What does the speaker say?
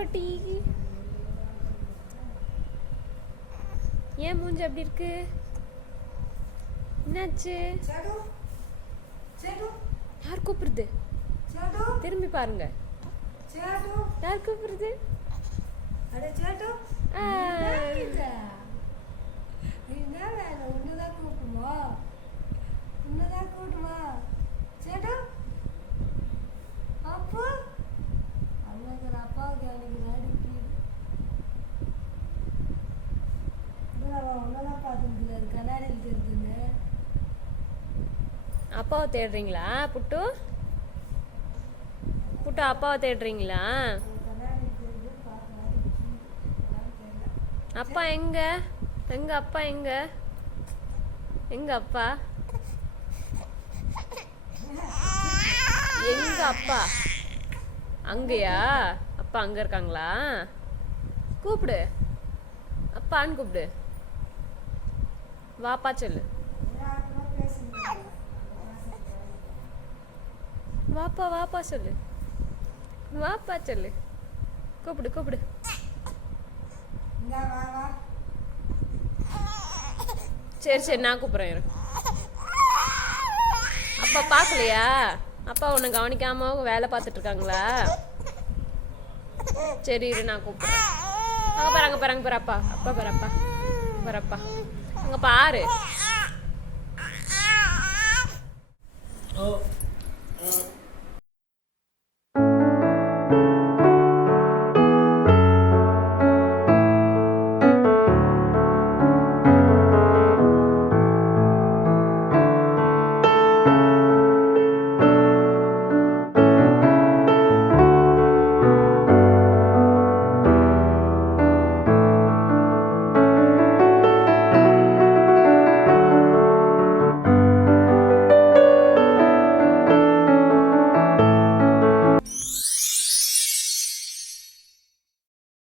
குட்டி. ஏன் மூஞ்சி அப்படி இருக்கு? என்னாச்சு? யார் கூப்பிடுது? திரும்பி பாருங்க. யார் கூப்பிடுது? அப்பாவை தேடுறீங்களா புட்டு? புட்டு அப்பாவை தேடுறீங்களா? அப்பா எங்க? எங்க அப்பா எங்க? எங்க அப்பா? எங்க அப்பா? அங்கயா? அப்பா அங்க இருக்காங்களா? கூப்பிடு, அப்பான்னு கூப்பிடு. வாப்பா சொல்லு. வாப்பா வாப்பா சொல்லு. வாப்பா சொல்லு. கூப்பிடு கூப்பிடு. சரி சரி நான் கூப்பிட்றேன். அப்பா பார்க்கலையா? அப்பா உன்னை கவனிக்காம வேலை பார்த்துட்டு இருக்காங்களா? சரி இரு நான் கூப்பிட்றேன். அங்கே பாரு அங்கே பாரு அங்கே பாரு அப்பா. அப்பா பாரு அப்பா பாரு அப்பா. அங்கே பாரு.